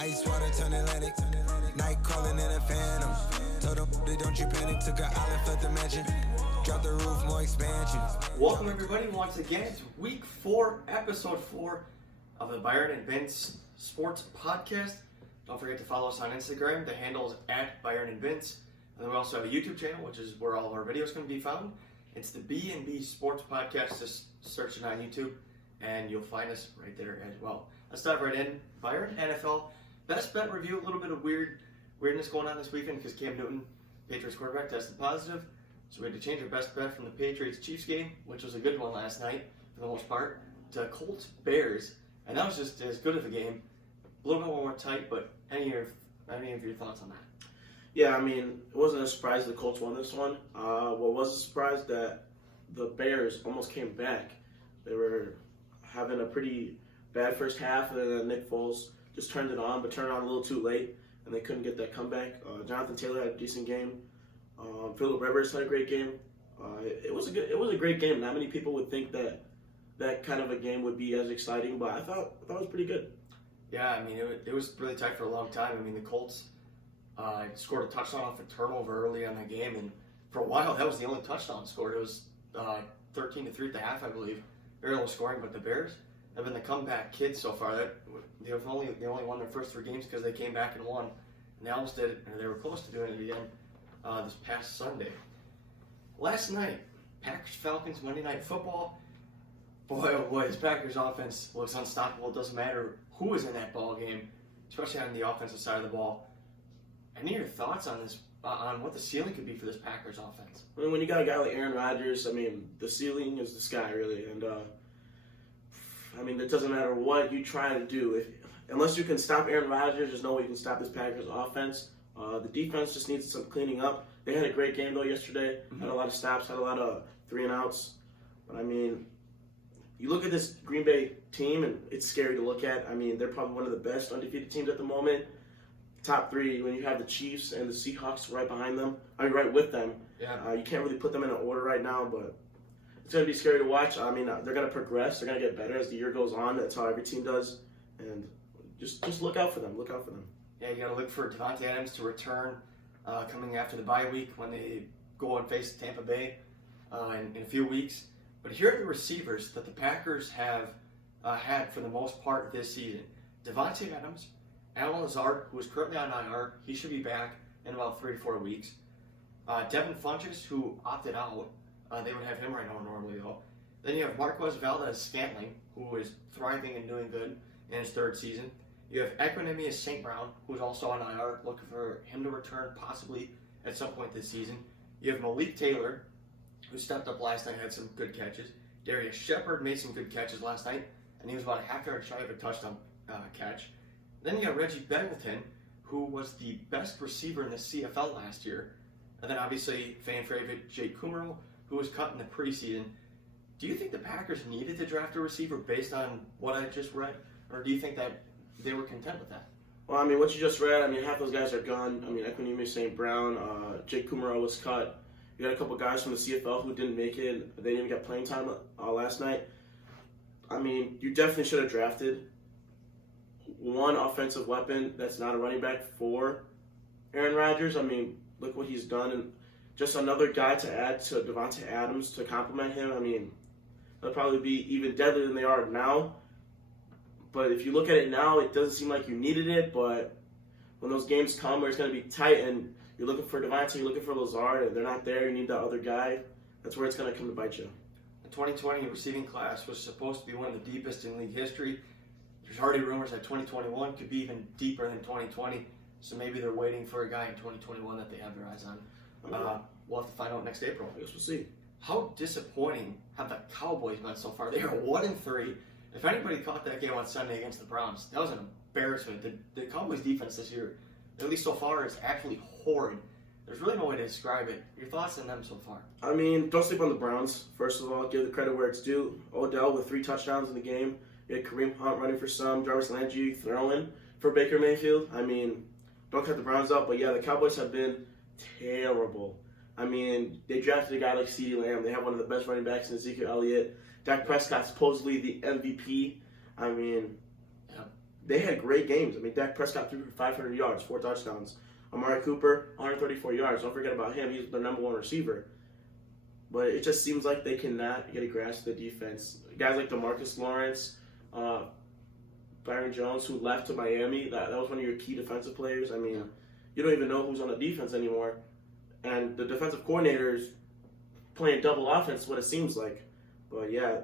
Ice water turn Atlantic. Night calling in a phantom. Told them, don't you panic. Took an island, fled the mansion. Drop the roof, more expansion. Welcome everybody once again to week 4, episode 4 of the Byron and Bintz Sports Podcast. Don't forget to follow us on Instagram. The handle is at Byron and Bintz. And then we also have a YouTube channel, which is where all of our videos can be found. It's the B&B Sports Podcast. Just search it on YouTube and you'll find us right there as well. Let's dive right in. Byron, NFL best bet review. A little bit of weirdness going on this weekend because Cam Newton, Patriots quarterback, tested positive. So we had to change our best bet from the Patriots-Chiefs game, which was a good one last night for the most part, to Colts-Bears. And that was just as good of a game. A little bit more tight, but any of your thoughts on that? Yeah, I mean, it wasn't a surprise the Colts won this one. What was a surprise that the Bears almost came back. They were having a pretty bad first half, and then Nick Foles just turned it on, but turned it on a little too late, and they couldn't get that comeback. Jonathan Taylor had a decent game. Phillip Rivers had a great game. It was a great game. Not many people would think that kind of a game would be as exciting, but I thought it was pretty good. Yeah, I mean, it was really tight for a long time. I mean, the Colts scored a touchdown off a turnover early on the game, and for a while, that was the only touchdown scored. It was 13-3 at the half, I believe. Very low scoring, but the Bears have been the comeback kids so far. They only won their first 3 games because they came back and won, and they almost did it, and they were close to doing it again this past Sunday. Last night, Packers-Falcons Monday Night Football. Boy, oh boy, this Packers offense looks unstoppable. It doesn't matter who is in that ball game, especially on the offensive side of the ball. Any of your thoughts on this, on what the ceiling could be for this Packers offense? I mean, when you got a guy like Aaron Rodgers, I mean, the ceiling is the sky, really. And, I mean, it doesn't matter what you try to do. Unless you can stop Aaron Rodgers, there's no way you can stop this Packers offense. The defense just needs some cleaning up. They had a great game, though, yesterday. Had a lot of stops, had a lot of 3-and-outs. But, I mean, you look at this Green Bay team, and it's scary to look at. I mean, they're probably one of the best undefeated teams at the moment. Top 3, when you have the Chiefs and the Seahawks right behind them, right with them. Yeah. You can't really put them in an order right now, but it's going to be scary to watch. I mean, they're going to progress. They're going to get better as the year goes on. That's how every team does. And just look out for them. Look out for them. Yeah, you got to look for Davante Adams to return coming after the bye week when they go and face Tampa Bay in a few weeks. But here are the receivers that the Packers have had for the most part this season. Davante Adams, Allen Lazard, who is currently on IR, he should be back in about 3 to 4 weeks. Devin Funchess, who opted out, they would have him right now normally though. Then you have Marquez Valdez-Scantling, who is thriving and doing good in his 3rd season. You have Equanimeous St. Brown, who is also on IR, looking for him to return possibly at some point this season. You have Malik Taylor, who stepped up last night, had some good catches. Darius Shepard made some good catches last night, and he was about a half yard shy of a touchdown catch. Then you have Reggie Begelton, who was the best receiver in the CFL last year. And then obviously fan favorite Jake Kummerow, who was cut in the preseason. Do you think the Packers needed to draft a receiver based on what I just read? Or do you think that they were content with that? Well, I mean, what you just read, I mean, half those guys are gone. I mean, Equanimeous St. Brown, Jake Kummerow was cut. You got a couple guys from the CFL who didn't make it. They didn't even get playing time last night. I mean, you definitely should have drafted one offensive weapon that's not a running back for Aaron Rodgers. I mean, look what he's done. And just another guy to add to Davante Adams to complement him. I mean, they'll probably be even deadlier than they are now. But if you look at it now, it doesn't seem like you needed it. But when those games come where it's going to be tight and you're looking for Davante, you're looking for Lazard, and they're not there, you need that other guy, that's where it's going to come to bite you. The 2020 receiving class was supposed to be one of the deepest in league history. There's already rumors that 2021 could be even deeper than 2020, so maybe they're waiting for a guy in 2021 that they have their eyes on. We'll have to find out next April. I guess we'll see. How disappointing have the Cowboys been so far? They are 1-3. If anybody caught that game on Sunday against the Browns, that was an embarrassment. The Cowboys defense this year, at least so far, is actually horrid. There's really no way to describe it. Your thoughts on them so far? I mean, don't sleep on the Browns. First of all, give the credit where it's due. Odell with 3 touchdowns in the game. You had Kareem Hunt running for some. Jarvis Landry throwing for Baker Mayfield. I mean, don't cut the Browns out. But yeah, the Cowboys have been terrible. I mean, they drafted a guy like CeeDee Lamb. They have one of the best running backs in Ezekiel Elliott. Dak Prescott supposedly the MVP. I mean, they had great games. I mean, Dak Prescott threw for 500 yards, 4 touchdowns. Amari Cooper, 134 yards. Don't forget about him. He's their number 1 receiver. But it just seems like they cannot get a grasp of the defense. Guys like DeMarcus Lawrence, Byron Jones, who left to Miami, that was one of your key defensive players. I mean, you don't even know who's on the defense anymore. And the defensive coordinator is playing double offense, what it seems like. But yeah,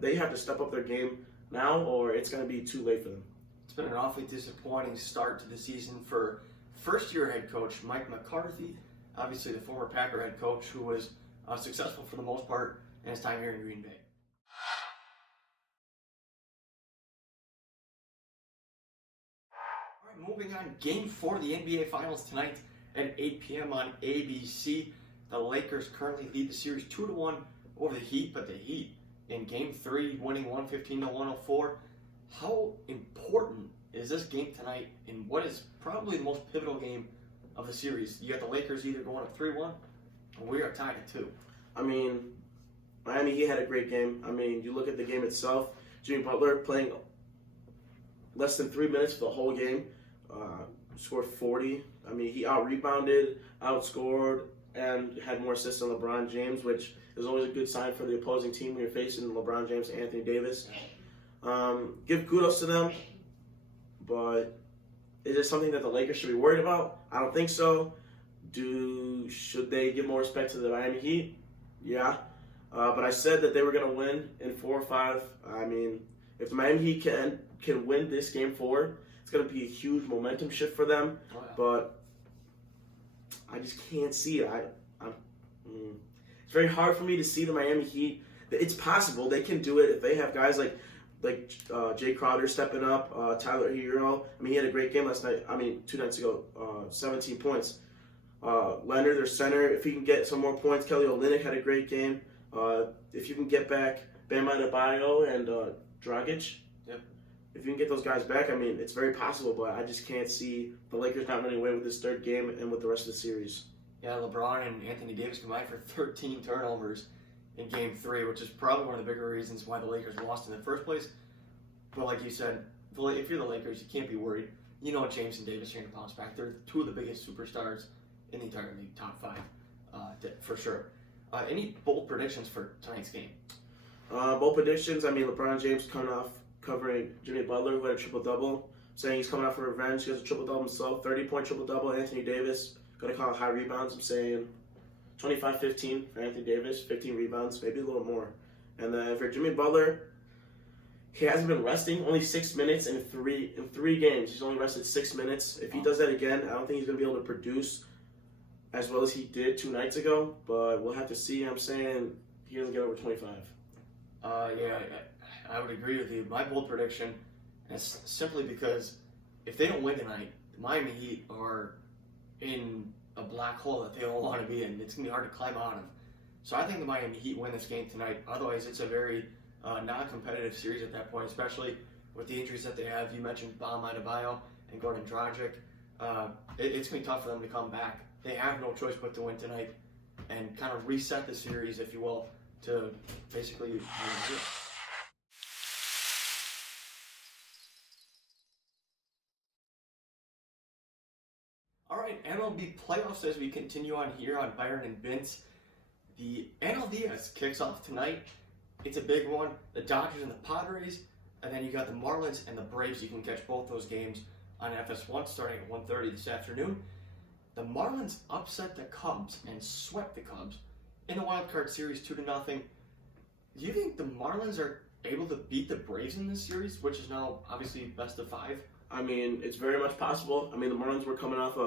they have to step up their game now, or it's going to be too late for them. It's been an awfully disappointing start to the season for first-year head coach Mike McCarthy, obviously the former Packer head coach who was successful for the most part in his time here in Green Bay. All right, moving on, Game 4 of the NBA Finals tonight at 8 p.m. on ABC. The Lakers currently lead the series 2-1 over the Heat, but the Heat in Game 3 winning 115-104. How important is this game tonight in what is probably the most pivotal game of the series? You got the Lakers either going up 3-1, or we are tied at 2. I mean, Miami Heat had a great game. I mean, you look at the game itself, Jimmy Butler playing less than 3 minutes for the whole game, scored 40. I mean, he out-rebounded, outscored, and had more assists than LeBron James, which is always a good sign for the opposing team when you're facing LeBron James and Anthony Davis. Give kudos to them, but is it something that the Lakers should be worried about? I don't think so. Should they give more respect to the Miami Heat? Yeah. But I said that they were going to win in 4 or 5. I mean, if the Miami Heat can win this Game 4, it's going to be a huge momentum shift for them. Oh, yeah. But I just can't see it. It's very hard for me to see the Miami Heat. It's possible they can do it if they have guys like Jay Crowder stepping up, Tyler Hero. I mean, he had a great game last night. 2 nights ago, 17 points. Leonard, their center, if he can get some more points. Kelly Olynyk had a great game. If you can get back Bam Adebayo and Dragic, if you can get those guys back, I mean, it's very possible, but I just can't see the Lakers not running away with this third game and with the rest of the series. Yeah, LeBron and Anthony Davis combined for 13 turnovers in Game 3, which is probably one of the bigger reasons why the Lakers lost in the first place. But like you said, if you're the Lakers, you can't be worried. You know James and Davis are going to bounce back. They're 2 of the biggest superstars in the entire league, top 5, for sure. Any bold predictions for tonight's game? Bold predictions, I mean, LeBron James coming off covering Jimmy Butler, who had a triple-double, saying he's coming out for revenge. He has a triple-double himself, 30-point triple-double. Anthony Davis, going to call high rebounds. I'm saying 25-15 for Anthony Davis, 15 rebounds, maybe a little more. And then for Jimmy Butler, he hasn't been resting, only 6 minutes in three games. He's only rested 6 minutes. If he does that again, I don't think he's going to be able to produce as well as he did 2 nights ago, but we'll have to see. I'm saying he doesn't get over 25. Yeah, I would agree with you. My bold prediction is simply because if they don't win tonight, the Miami Heat are in a black hole that they don't want to be in. It's going to be hard to climb out of. So I think the Miami Heat win this game tonight. Otherwise, it's a very non-competitive series at that point, especially with the injuries that they have. You mentioned Bam Adebayo and Gordon Dragic. It's going to be tough for them to come back. They have no choice but to win tonight and kind of reset the series, if you will, to basically All right, MLB Playoffs as we continue on here on Byron and Bintz. The NLDS kicks off tonight. It's a big one. The Dodgers and the Padres, and then you got the Marlins and the Braves. You can catch both those games on FS1 starting at 1:30 this afternoon. The Marlins upset the Cubs and swept the Cubs in the wild card series 2-0. Do you think the Marlins are able to beat the Braves in this series, which is now obviously best of 5? I mean, it's very much possible. I mean, the Marlins were coming off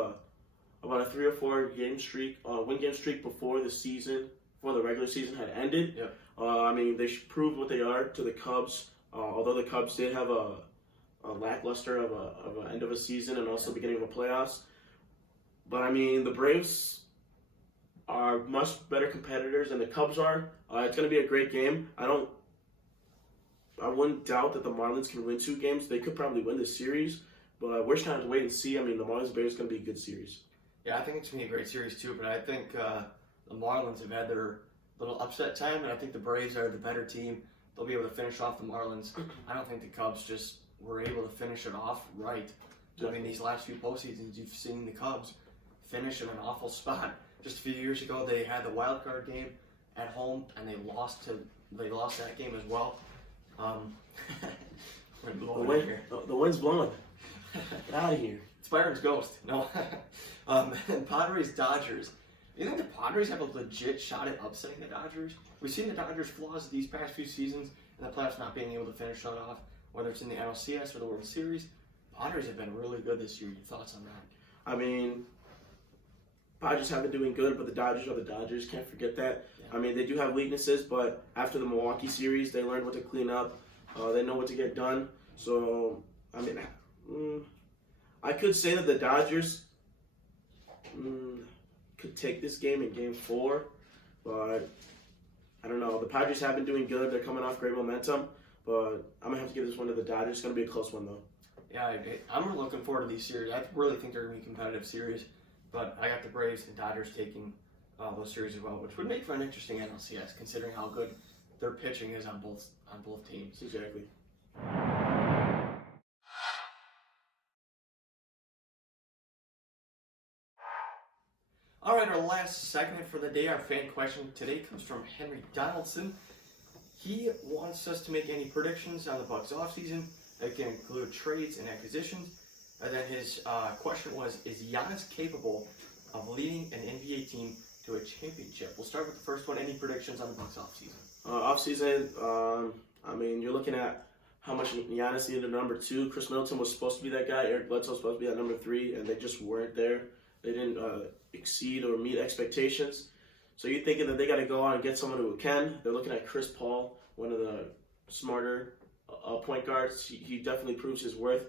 about a 3 or 4 game streak, win game streak before the regular season had ended. Yeah. I mean, they proved what they are to the Cubs. Although the Cubs did have a lackluster of an end of a season and also beginning of a playoffs. But I mean, the Braves are much better competitors than the Cubs are. It's going to be a great game. I wouldn't doubt that the Marlins can win 2 games. They could probably win this series, but we're just going to have to wait and see. I mean, the Marlins-Braves is going to be a good series. Yeah, I think it's going to be a great series too, but I think the Marlins have had their little upset time, and I think the Braves are the better team. They'll be able to finish off the Marlins. I don't think the Cubs just were able to finish it off right. I mean, these last few postseasons, you've seen the Cubs finish in an awful spot. Just a few years ago, they had the wild card game at home, and they lost that game as well. The wind's blowing. Get out of here. It's Byron's ghost. No. And Padres Dodgers. Do you think the Padres have a legit shot at upsetting the Dodgers? We've seen the Dodgers' flaws these past few seasons, and the playoffs not being able to finish it off, whether it's in the NLCS or the World Series. Padres have been really good this year. Your thoughts on that? I mean, Padres have been doing good, but the Dodgers are the Dodgers. Can't forget that. Yeah. I mean, they do have weaknesses, but after the Milwaukee series, they learned what to clean up. They know what to get done. So, I mean, I could say that the Dodgers could take this game in Game 4, but I don't know. The Padres have been doing good. They're coming off great momentum, but I'm going to have to give this one to the Dodgers. It's going to be a close one, though. Yeah, I'm looking forward to these series. I really think they're going to be competitive series, but I got the Braves and Dodgers taking those series as well, which would make for an interesting NLCS, considering how good their pitching is on both teams. Exactly. All right, our last segment for the day, our fan question today comes from Henry Donaldson. He wants us to make any predictions on the Bucks offseason. That can include trades and acquisitions. And then his question was, is Giannis capable of leading an NBA team to a championship? We'll start with the first one. Any predictions on the Bucks offseason? Offseason, I mean, you're looking at how much Giannis needed number 2. Chris Middleton was supposed to be that guy. Eric Bledsoe was supposed to be at number 3, and they just weren't there. They didn't exceed or meet expectations. So you're thinking that they got to go out and get someone who can. They're looking at Chris Paul, one of the smarter point guards. He definitely proves his worth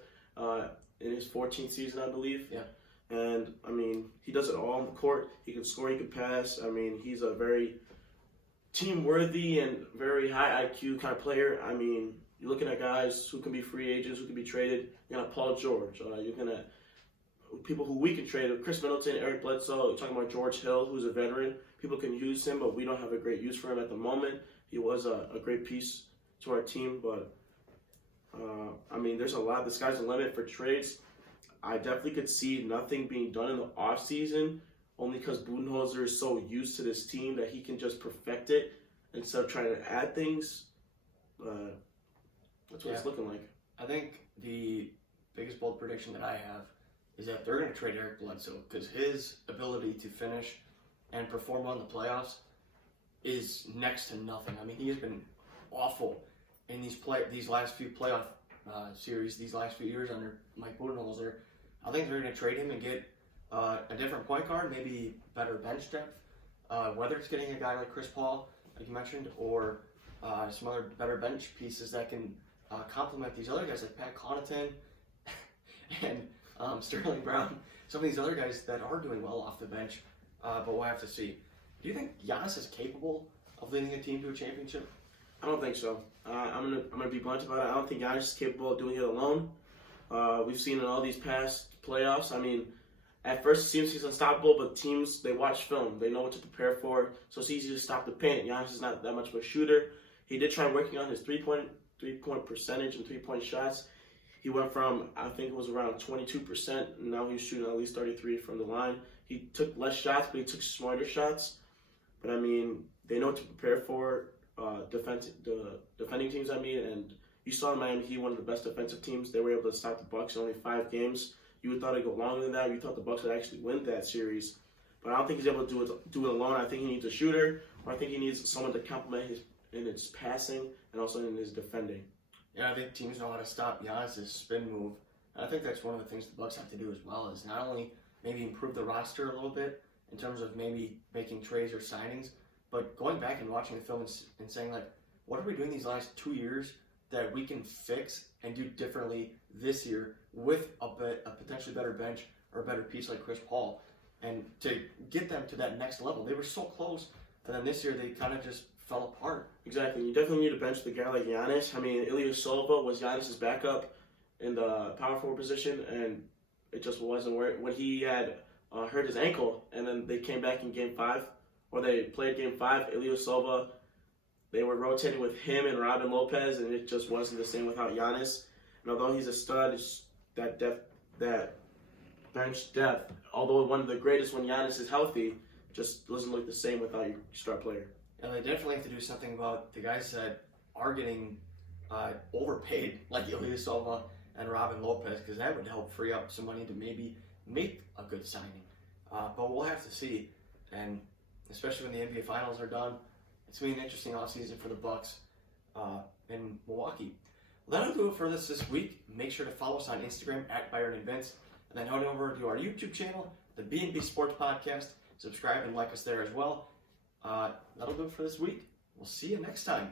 in his 14th season, I believe. Yeah. And, I mean, he does it all on the court. He can score, he can pass. I mean, he's a very team-worthy and very high IQ kind of player. I mean, you're looking at guys who can be free agents, who can be traded. You're going to Paul George. You're going to people who we can trade. Chris Middleton, Eric Bledsoe. You're talking about George Hill, who's a veteran. People can use him, but we don't have a great use for him at the moment. He was a great piece to our team, but I mean, there's a lot. The sky's the limit for trades. I definitely could see nothing being done in the offseason, only because Budenholzer is so used to this team that he can just perfect it instead of trying to add things. That's what it's looking like. I think the biggest bold prediction that I have is that they're going to trade Eric Bledsoe because his ability to finish and perform well in the playoffs is next to nothing. I mean, he has been awful in these last few playoff series, these last few years under Mike Budenholzer. I think they're going to trade him and get a different point guard, maybe better bench depth, whether it's getting a guy like Chris Paul, like you mentioned, or some other better bench pieces that can complement these other guys like Pat Connaughton and Sterling Brown, some of these other guys that are doing well off the bench, but we'll have to see. Do you think Giannis is capable of leading a team to a championship? I don't think so. I'm gonna be blunt about it. I don't think Giannis is capable of doing it alone. We've seen in all these past playoffs. I mean, at first it seems he's unstoppable, but teams, they watch film. They know what to prepare for, so it's easy to stop the paint. Giannis is not that much of a shooter. He did try working on his three-point percentage and three-point shots. He went from, I think it was around 22%, and now he's shooting at least 33 from the line. He took less shots, but he took smarter shots. But, I mean, they know what to prepare for. Defending teams, and you saw in Miami Heat, one of the best defensive teams. They were able to stop the Bucks in only 5 games. You would thought it'd go longer than that. You thought the Bucks would actually win that series, but I don't think he's able to do it alone. I think he needs a shooter, or I think he needs someone to complement his passing and also in his defending. Yeah, I think teams know how to stop Giannis' spin move. And I think that's one of the things the Bucks have to do as well, is not only maybe improve the roster a little bit in terms of maybe making trades or signings, but going back and watching the film and saying, like, what are we doing these last 2 years that we can fix and do differently this year with a potentially better bench or a better piece like Chris Paul, and to get them to that next level. They were so close, and then this year they kind of just fell apart. Exactly. You definitely need to bench the guy like Giannis. I mean, Ilyasova was Giannis' backup in the power forward position, and it just wasn't where when he had hurt his ankle, and then they came back in Game 5, or they played Game 5, Ilyasova, they were rotating with him and Robin Lopez, and it just wasn't the same without Giannis. And although he's a stud, it's that depth, that bench depth, although one of the greatest when Giannis is healthy, just doesn't look the same without your star player. And they definitely have to do something about the guys that are getting overpaid, like Ilyasova and Robin Lopez, because that would help free up some money to maybe make a good signing. But we'll have to see. And especially when the NBA Finals are done, it's going to be an interesting offseason for the Bucks in Milwaukee. Well, that'll do it for this week. Make sure to follow us on Instagram at Byron and Bintz. And then head over to our YouTube channel, the B&B Sports Podcast. Subscribe and like us there as well. That'll do it for this week. We'll see you next time.